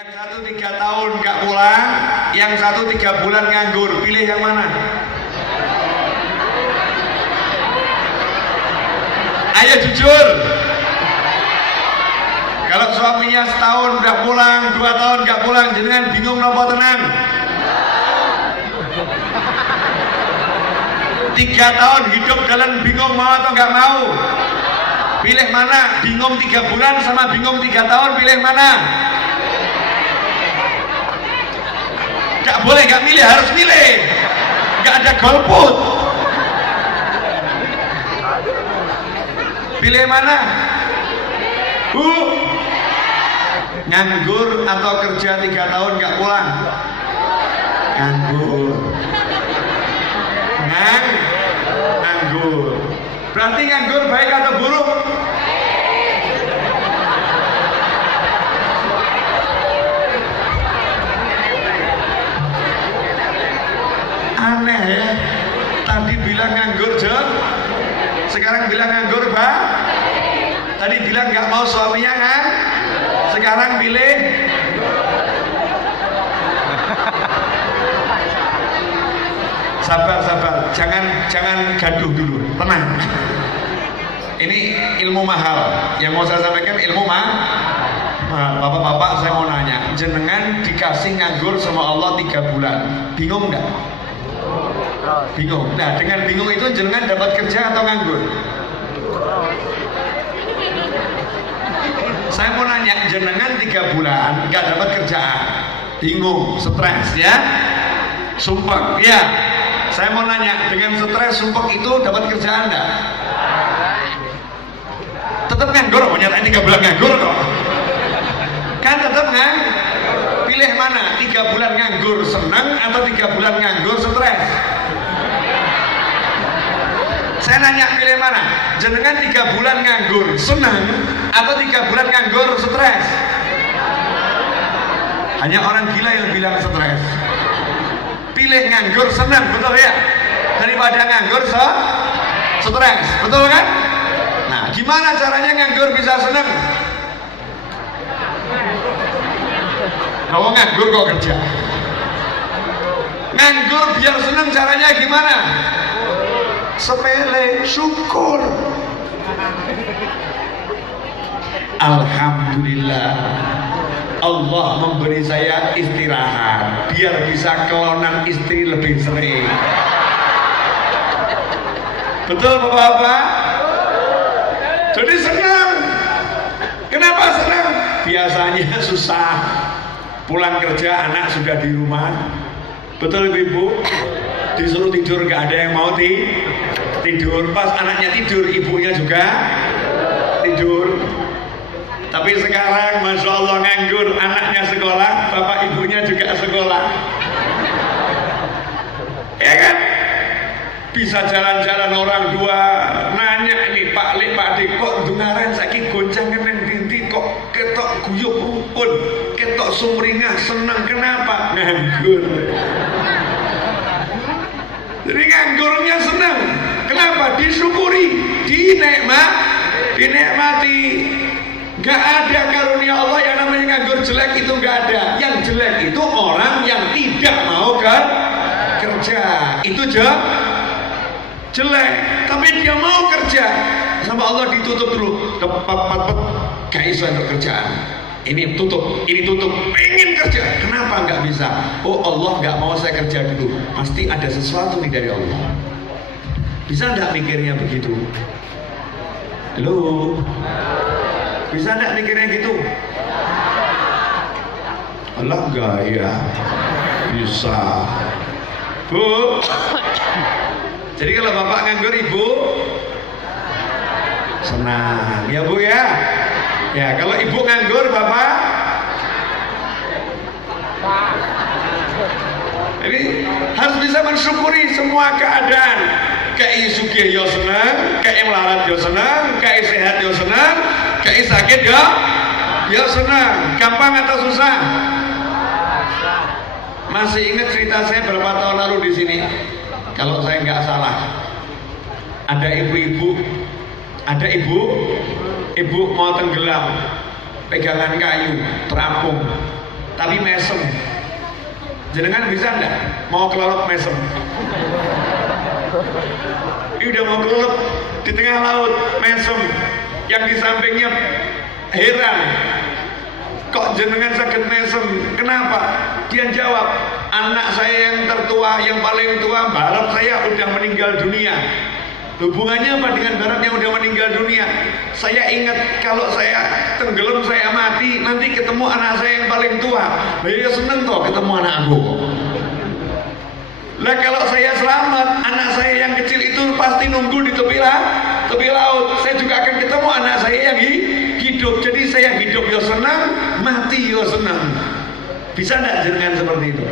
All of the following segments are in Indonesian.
Yang satu 3 tahun nggak pulang, yang satu 3 bulan nganggur. Pilih yang mana? Ayo jujur. Kalau suaminya setahun udah pulang, 2 tahun nggak pulang, jenengan bingung nopo tenang? 3 tahun hidup dalam bingung mau atau nggak mau? Pilih mana? Bingung 3 bulan sama bingung 3 tahun, pilih mana? Gak boleh gak milih, harus milih. Gak ada golput. Pilih mana? Bu, nganggur atau kerja 3 tahun gak pulang? Nganggur. Nganggur. Berarti nganggur baik atau buruk? Aneh ya, tadi bilang nganggur John, sekarang bilang nganggur Pak. Tadi bilang nggak mau suaminya kan, sekarang pilih. Sabar, jangan gaduh dulu, tenang. Ini ilmu mahal, yang mau saya sampaikan ilmu mahal. Bapak-bapak saya mau nanya, jenengan dikasih nganggur sama Allah 3 bulan, bingung nggak? Bingung. Nah, dengan bingung itu jenengan dapat kerja atau nganggur? Saya mau nanya, jenengan 3 bulan nggak dapat kerjaan, bingung, stres ya, sumpek ya. Saya mau nanya, dengan stres, sumpek itu dapat kerjaan nggak? Tetap nganggur, mau nyatain 3 bulan nganggur kok. Kan tetap nganggur. Pilih mana? 3 bulan nganggur senang atau 3 bulan nganggur stres? Saya nanya pilih mana? Jenengan 3 bulan nganggur senang atau 3 bulan nganggur stres? Hanya orang gila yang bilang stres. Pilih nganggur senang, betul ya? Daripada nganggur stres, betul kan? Nah, gimana caranya nganggur bisa senang? Kalau nganggur kok kerja. Nganggur biar senang caranya gimana? Sepele, syukur. Alhamdulillah, Allah memberi saya istirahat biar bisa kelonan istri lebih sering. Betul Bapak-bapak? Jadi senang. Kenapa senang? Biasanya susah. Pulang kerja anak sudah di rumah, betul ibu? Disuruh tidur gak ada yang mau tidur. Pas anaknya tidur ibunya juga tidur. Tapi sekarang Masya Allah nganggur, anaknya sekolah, bapak ibunya juga sekolah, ya kan? Bisa jalan-jalan orang dua nanya nih Pak Lek Pak Dik kok dengaran saiki goncang neng dinti kok ketok guyub rupun ketok sumringah senang kenapa? Nganggur. Jadi nganggurnya senang. Kenapa? Disyukuri, dinikmati. Gak ada karunia Allah yang namanya nganggur jelek itu gak ada. Yang jelek itu orang yang tidak mau kerja. Itu jelek, tapi dia mau kerja sama Allah ditutup dulu. Gak bisa untuk kerjaan. Ini tutup, pengen kerja, kenapa nggak bisa? Oh Allah nggak mau saya kerja dulu, pasti ada sesuatu nih dari Allah. Bisa nggak mikirnya begitu? Halo? Bisa nggak mikirnya gitu? Allah gaya, bisa. Bu, jadi kalau bapak nganggur ibu senang, ya bu ya. Ya, kalau ibu nganggur, bapak ini harus bisa mensyukuri semua keadaan. Kayak sugih yo senang, kayak melarat yo senang, kayak sehat yo senang, kayak sakit yo senang. Gampang atau susah? Masih ingat cerita saya berapa tahun lalu di sini? Kalau saya nggak salah, ada ibu ibu mau tenggelam, pegangan kayu, terapung, tapi mesem. Jenengan bisa enggak mau kelelep mesem? Ini udah mau kelelep di tengah laut mesem, yang di sampingnya heran, kok jenengan sakit mesem? Kenapa? Dia jawab, anak saya yang tertua, yang paling tua, barat saya udah meninggal dunia. Hubungannya apa dengan barat yang udah meninggal dunia? Saya ingat kalau saya tenggelam, saya mati, nanti ketemu anak saya yang paling tua. Ya seneng toh ketemu anak aku. Lah kalau saya selamat, anak saya yang kecil itu pasti nunggu di tepi laut. Saya juga akan ketemu anak saya yang hidup. Jadi saya hidup ya senang, mati ya senang. Bisa enggak jenengan seperti itu?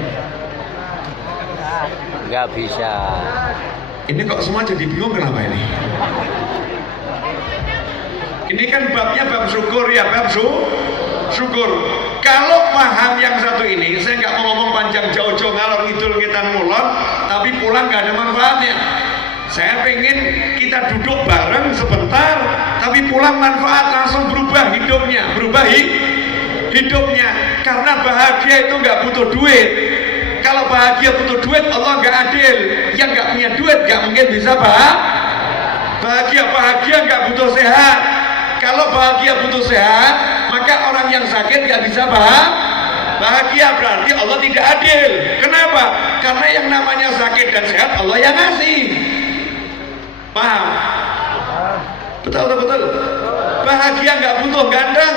Enggak bisa. Ini kok semua jadi bingung kenapa ini? Ini kan babnya bab syukur ya, bab syukur. Kalau paham yang satu ini, saya nggak mau ngomong panjang jauh-jauh ngalor ngidul ngitan mulon, tapi pulang nggak ada manfaatnya. Saya pengen kita duduk bareng sebentar, tapi pulang manfaat langsung berubah hidupnya, hidupnya. Karena bahagia itu nggak butuh duit. Kalau bahagia butuh duit, Allah nggak adil. Yang nggak punya duit nggak mungkin bisa bahagia. Bahagia nggak butuh sehat. Kalau bahagia butuh sehat, maka orang yang sakit nggak bisa bahagia. Berarti Allah tidak adil. Kenapa? Karena yang namanya sakit dan sehat Allah yang ngasih. Paham? Betul. Bahagia nggak butuh gandeng.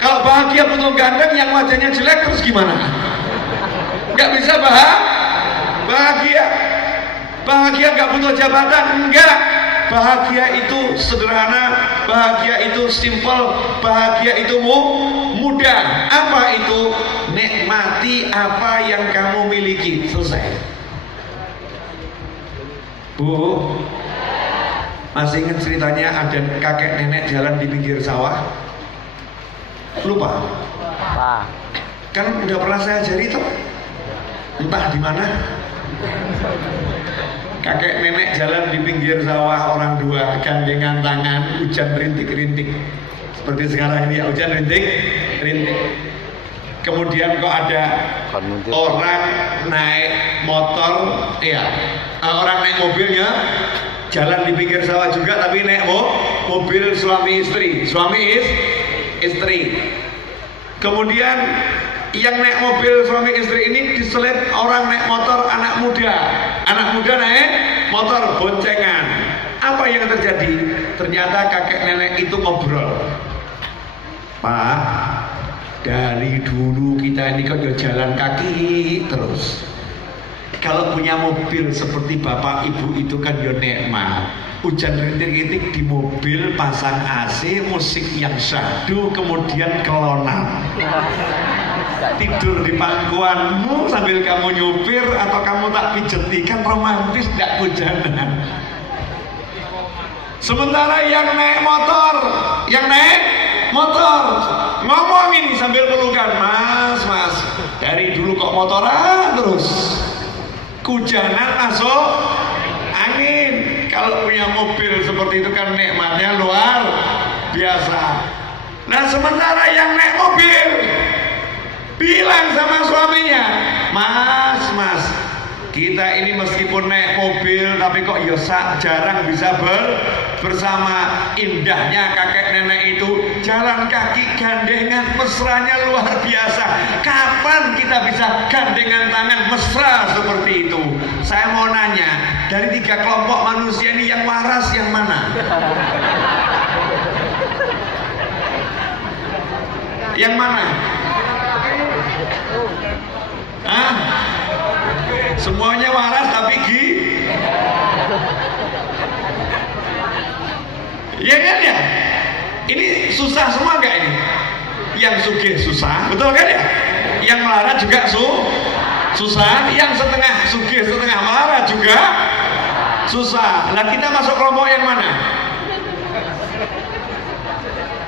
Kalau bahagia butuh gandeng, yang wajahnya jelek terus gimana? Nggak bisa bahagia. Bahagia nggak butuh jabatan, enggak. Bahagia itu sederhana, bahagia itu simple, bahagia itu mudah. Apa itu? Nikmati apa yang kamu miliki. Selesai. Bu, masih ingat ceritanya ada kakek nenek jalan di pinggir sawah? Lupa? Kan udah pernah saya ajari itu. Entah di mana. Kakek nenek jalan di pinggir sawah, orang dua gandengan tangan, hujan rintik-rintik. Seperti sekarang ini ya, hujan rintik-rintik. Kemudian kok ada orang naik motor, orang naik mobilnya jalan di pinggir sawah juga, tapi naik mobil suami istri. Kemudian yang naik mobil suami istri ini diselip orang naik motor anak muda naik motor boncengan. Apa yang terjadi? Ternyata kakek nenek itu ngobrol, Pak, dari dulu kita ini kok jalan kaki terus. Kalau punya mobil seperti bapak ibu itu kan ya nikmat. Hujan rintik-rintik di mobil, pasang AC, musik yang syahdu, kemudian kelonan. Tidur di pangkuanmu sambil kamu nyupir atau kamu tak pijeti, kan romantis tidak hujanan. Sementara yang naik motor ngomong ini sambil pelukan, mas dari dulu kok motoran terus, hujanan masuk angin. Kalau punya mobil seperti itu kan nikmatnya luar biasa. Nah sementara yang naik mobil bilang sama suaminya, mas kita ini meskipun naik mobil tapi kok ya jarang bisa bersama. Indahnya kakek nenek itu jalan kaki gandengan, mesranya luar biasa. Kapan kita bisa gandengan tangan mesra seperti itu? Saya mau nanya, dari 3 kelompok manusia ini yang waras yang mana? Yang mana? Semuanya waras tapi ya kan ya? Ini susah semua enggak ini? Yang sugih susah, betul kan ya? Yang melarat juga susah, yang setengah sugih setengah melarat juga susah. Nah kita masuk kelompok yang mana?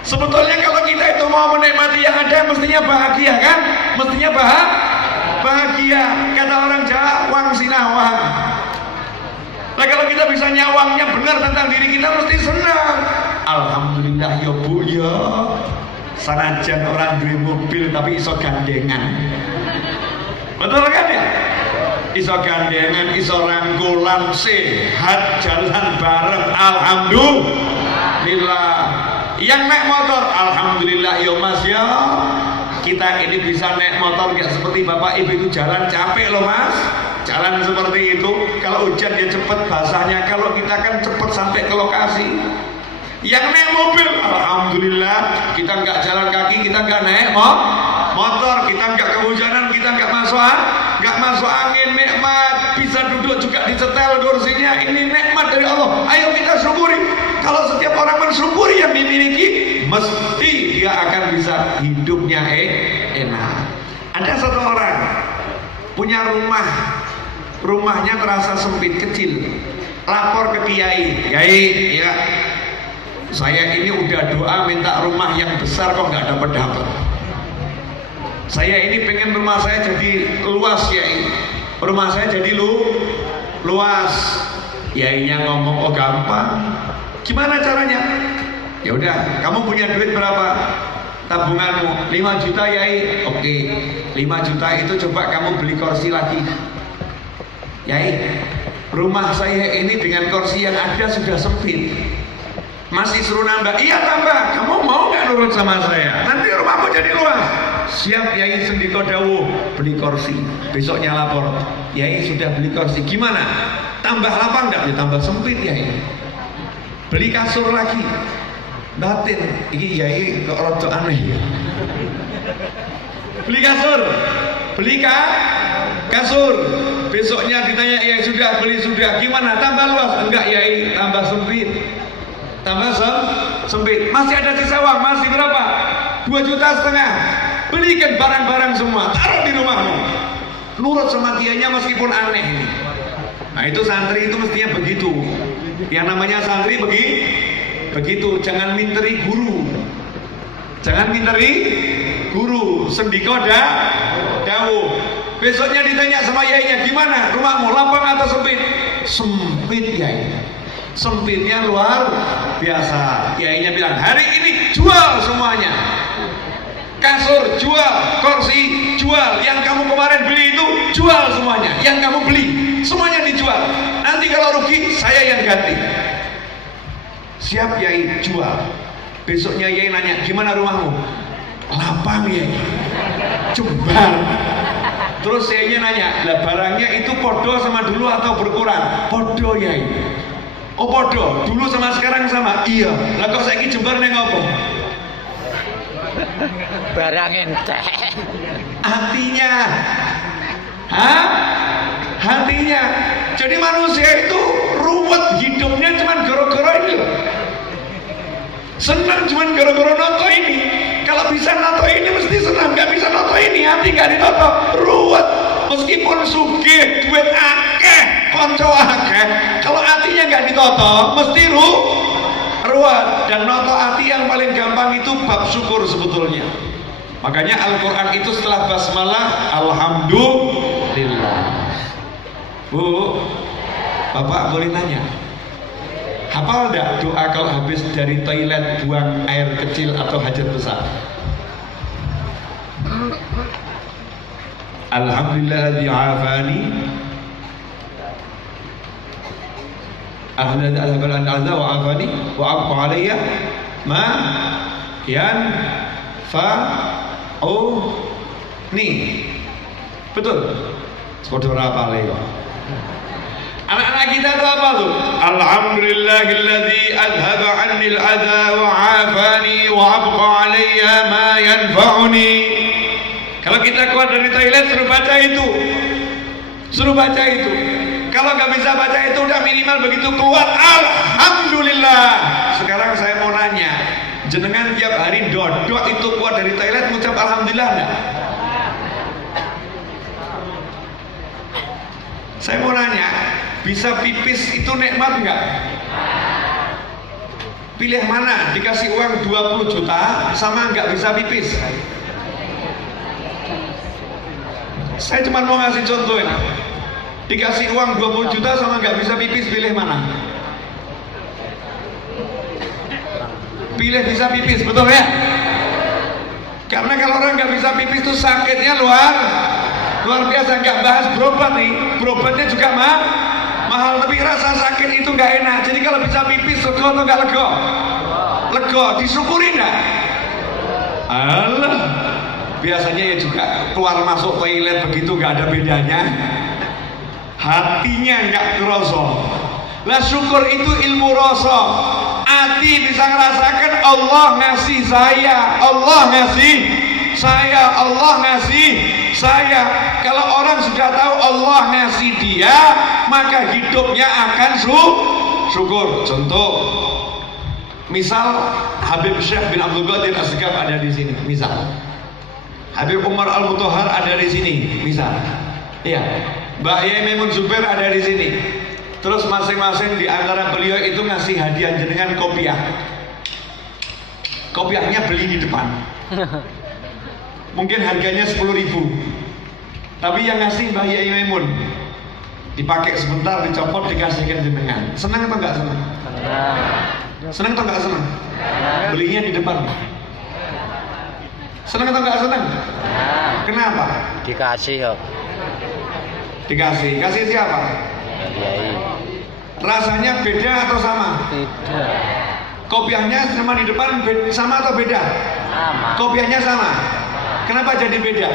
Sebetulnya kalau kita itu mau menikmati yang ada mestinya bahagia kan? Mestinya bahagia. Kata orang Jawa, wang sinawang. Nah kalau kita bisa nyawangnya benar tentang diri kita mesti senang. Alhamdulillah ya bu ya. Sanajan orang duwe mobil tapi iso gandengan. Betul kan ya? Iso gandengan, iso rangkulan, sehat, jalan bareng, alhamdulillah. Yang naik motor, alhamdulillah ya mas ya. Kita ini bisa naik motor nggak seperti bapak ibu itu jalan capek loh mas. Jalan seperti itu, kalau hujan dia cepet basahnya, kalau kita kan cepet sampai ke lokasi. Yang naik mobil, alhamdulillah kita nggak jalan kaki, kita nggak naik motor, kita nggak kehujanan, kita nggak masuk angin, nikmat, bisa duduk juga disetel kursinya, ini nikmat dari Allah. Ayo kita syukuri. Kalau setiap orang mensyukuri yang dimiliki, mesti dia akan bisa hidupnya enak. Ada satu orang punya rumahnya terasa sempit kecil, lapor ke kiai ya. Saya ini udah doa minta rumah yang besar kok nggak dapat. Saya ini pengen rumah saya jadi luas ya. Rumah saya jadi luas. Yainya ngomong oh gampang. Gimana caranya? Ya udah, kamu punya duit berapa? Tabunganmu 5 juta yai. Oke, 5 juta itu coba kamu beli kursi lagi. Yai, rumah saya ini dengan kursi yang ada sudah sempit. Masih suruh nambah? Iya tambah. Kamu mau nggak nurut sama saya? Nanti rumahmu jadi luas. Siap Yai Sendiko dawuh, beli kursi. Besoknya lapor, Yai sudah beli kursi. Gimana? Tambah lapang nggak? Ya tambah sempit Yai. Beli kasur lagi. Batin, ini Yai kok rada aneh ya. Beli kasur. Kasur. Besoknya ditanya Yai sudah beli sudah. Gimana? Tambah luas? Enggak Yai, tambah sempit. Tambah sempit. Masih ada sisa uang, masih berapa? 2,5 juta. Belikan barang-barang semua, taruh di rumahmu. Nurut sama kiainya meskipun aneh ini. Nah itu santri itu mestinya begitu. Yang namanya santri begitu. Jangan minteri guru. Sendiko dawuh. Besoknya ditanya sama yainya, gimana rumahmu, lapang atau sempit? Sempit Yai. Sempitnya luar biasa. Yainya bilang, hari ini jual semuanya. Kasur jual, kursi jual. Yang kamu kemarin beli itu jual semuanya. Yang kamu beli semuanya dijual. Nanti kalau rugi saya yang ganti. Siap Yai, jual. Besoknya Yai nanya, gimana rumahmu? Lapang Yai, jembar. Terus Yainya nanya, lah barangnya itu podo sama dulu atau berkurang? Podo Yai. Oh podo, dulu sama sekarang sama? Iya. Lah kok saiki jembar neng apa? Barang ente. Hatinya. Jadi manusia itu ruwet hidupnya cuman gara-gara ini loh. Senang cuman gara-gara noto ini. Kalau bisa noto ini mesti senang, nggak bisa noto ini hati nggak ditoto, ruwet. Meskipun sugih, duit akeh, konco akeh, kalau hatinya nggak ditoto, mesti ruwet. Dan noto hati yang paling gampang itu bab syukur sebetulnya. Makanya Al-Quran itu setelah basmalah, alhamdulillah. Bu, Bapak boleh nanya, hafal enggak doa kalau habis dari toilet buang air kecil atau hajat besar? Alhamdulillah afani alhamdulillah wa afani wa abqa alayya ma yanfa'uni. Betul? Seperti apa lagi? Anak-anak kita itu apa tuh? Alhamdulillahilladzi adhaba 'annil adha wa 'afani wa abqa alayya ma yanfa'uni. Kalau kita keluar dari toilet suruh baca itu. Kalau nggak bisa baca itu udah minimal begitu keluar alhamdulillah. Sekarang saya mau nanya, jenengan tiap hari dodok itu keluar dari toilet mengucap alhamdulillah enggak? Saya mau nanya, bisa pipis itu nikmat enggak? Pilih mana, dikasih uang 20 juta sama enggak bisa pipis? Saya cuma mau ngasih contoh ini. Dikasih uang 20 juta sama enggak bisa pipis, pilih mana? Pilih bisa pipis, betul ya? Karena kalau orang nggak bisa pipis itu sakitnya luar biasa. Nggak bahas berobat nih, berobatnya juga mahal, tapi rasa sakit itu nggak enak. Jadi kalau bisa pipis, lega atau nggak lega? Lega, disyukuri nggak? Alah, biasanya ya juga keluar masuk toilet begitu nggak ada bedanya. Hatinya nggak kerasa. Lah syukur itu ilmu rasa. Hati bisa ngerasakan Allah ngasih saya, Allah ngasih saya, Allah ngasih saya. Kalau orang sudah tahu Allah ngasih dia, maka hidupnya akan syukur. Contoh, misal Habib Syekh bin Abdul Qadir As-Segaf ada di sini, misal Habib Umar Al-Mutahhar ada di sini, misal, iya, Mbak Yai Maimun Zubair ada di sini. Terus masing-masing di antara beliau itu ngasih hadiah jenengan kopiah. Kopiahnya beli di depan. Mungkin harganya 10.000. Tapi yang ngasih Mbah Yai Maimun dipakai sebentar, dicopot, dikasihkan jenengan. Senang atau enggak senang? Senang atau enggak senang? Belinya di depan. Senang atau enggak senang? Kenapa? Dikasih, Hop. Dikasih. Kasih siapa? Rasanya beda atau sama? Beda. Kopiahnya sama di depan sama atau beda? Sama. Kopiahnya sama. Kenapa jadi beda?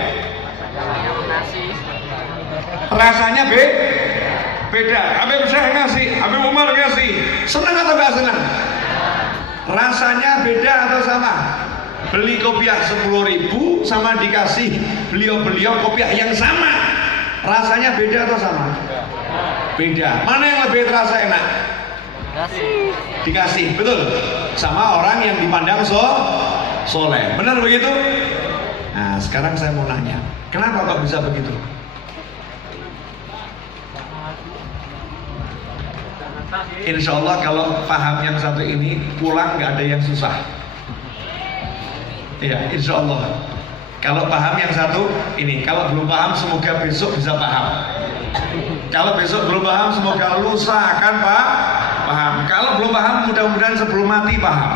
Nasi. Rasanya beda. Habib Syekh ngasih, Habib Umar ngasih. Senang atau enggak senang? Rasanya beda atau sama? Beli kopiah 10.000 sama dikasih beliau kopiah yang sama. Rasanya beda atau sama? Beda. Mana yang lebih terasa enak? Dikasih, betul. Sama orang yang dipandang soleh. Benar begitu? Nah, sekarang saya mau nanya, kenapa kok bisa begitu? Insya Allah kalau paham yang satu ini, pulang nggak ada yang susah. Iya, insya Allah. Kalau paham yang satu ini, kalau belum paham semoga besok bisa paham. Kalau besok belum paham semoga lusa akan paham. Kalau belum paham mudah-mudahan sebelum mati paham.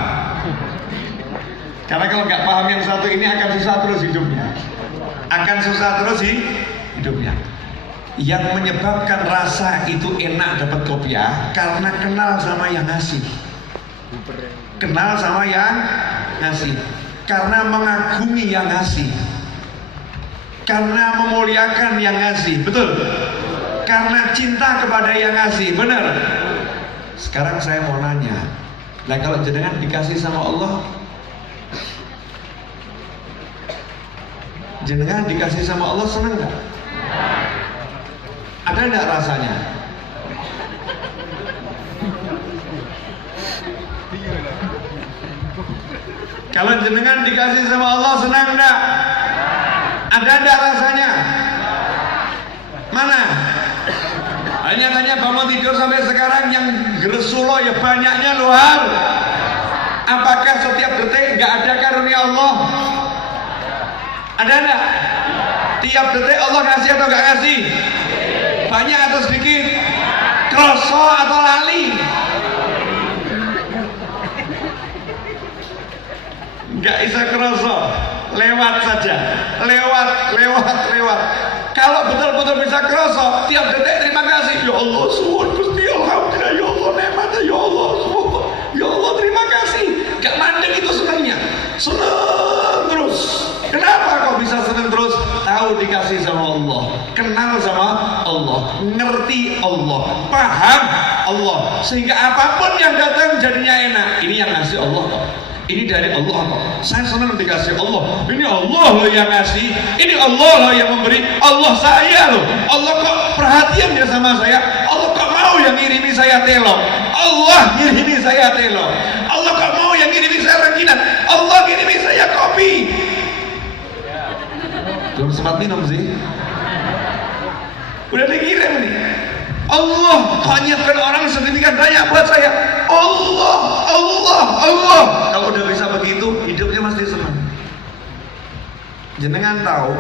Karena kalau nggak paham yang satu ini akan susah terus hidupnya. Yang menyebabkan rasa itu enak dapat kopiah karena kenal sama yang ngasih. Karena mengagumi yang ngasih. Karena memuliakan yang ngasih. Betul? Karena cinta kepada yang ngasih. Benar? Sekarang saya mau nanya, nah kalau jenengan dikasih sama Allah, jenengan dikasih sama Allah senang nggak? Ada nggak rasanya? Kalau jenengan dikasih sama Allah senang nggak? Ada nggak rasanya? Mana? Hanya tanya bangun tidur sampai sekarang yang gresulo ya banyaknya luar. Apakah setiap detik nggak ada karunia Allah? Ada nggak? Tiap detik Allah ngasih atau nggak ngasih? Banyak atau sedikit? Kroso atau lali? Nggak bisa kroso, lewat saja, lewat. Kalau betul-betul bisa kroso, tiap detik terima kasih. Ya Allah, suwun Gusti, alhamdulillah. Ya Allah, nikmatnya. Ya Allah, suwun. Ya Allah, terima kasih. Gak mandek itu senangnya, senang terus. Kenapa kok bisa senang terus? Tahu dikasih sama Allah, kenal sama Allah, ngerti Allah, paham Allah, sehingga apapun yang datang jadinya enak. Ini yang ngasih Allah kok. Ini dari Allah kok. Saya senang dikasih Allah. Ini Allah loh yang ngasih. Ini Allah loh yang memberi. Allah saya loh. Allah kok perhatian dia sama saya. Allah kok mau yang ngirimi saya telo. Allah ngirimi saya telo. Allah kok mau yang ngirimi saya rengginang. Allah ngirimi saya kopi. Belum sempat minum sih. Udah dikirim nih. Allah kok nyiapkan orang sedemikian banyak buat saya. Allah. Kalau udah bisa begitu, hidupnya mesti senang. Jenengan tahu,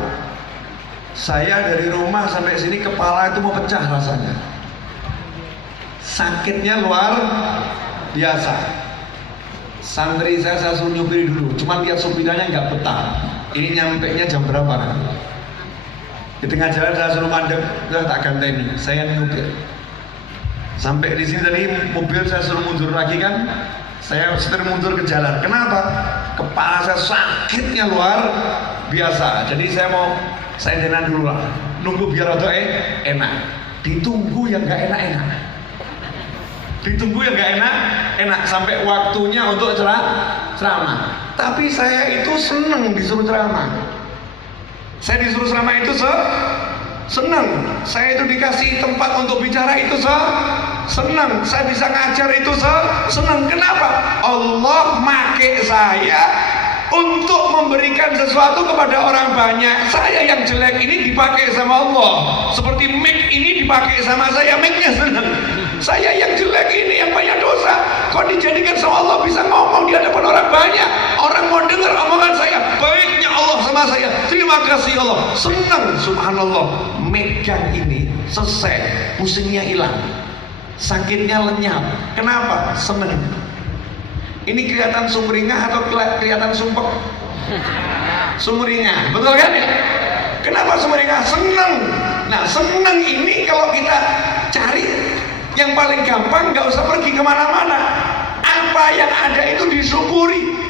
saya dari rumah sampai sini kepala itu mau pecah rasanya. Sakitnya luar biasa. Santri saya suruh nyupir dulu, cuman lihat supirnya nggak betah. ini nyampainya jam berapa kan? Di tengah jalan saya suruh mandek, udah tak ganteni, saya nyupir. Sampai di sini tadi mobil saya suruh mundur lagi kan, saya setir mundur ke jalan. Kenapa? Kepala saya sakitnya luar biasa. Jadi saya jalan dulu lah, nunggu biar ada enak. Ditunggu yang nggak enak-enak. Ditunggu yang nggak enak sampai waktunya untuk ceramah. Tapi saya itu seneng disuruh ceramah. Saya disuruh ceramah itu seneng. Saya itu dikasih tempat untuk bicara itu seneng. Saya bisa ngajar itu seneng. Kenapa? Allah make saya untuk memberikan sesuatu kepada orang banyak. Saya yang jelek ini dipakai sama Allah. Seperti mic ini dipakai sama saya, mic-nya seneng. Saya yang jelek ini, yang banyak dosa, kok dijadikan sama Allah bisa ngomong di hadapan orang banyak. Orang mau dengar omongan saya. Baiknya Allah sama saya. Terima kasih Allah. Senang, subhanallah. Megang ini selesai, pusingnya hilang, sakitnya lenyap. Kenapa? Senang. Ini kelihatan sumringah atau kelihatan sumpek? Sumringah, betul kan ya? Kenapa sumringah? Senang. Nah, senang ini kalau kita cari yang paling gampang, nggak usah pergi kemana-mana. Apa yang ada itu disyukuri.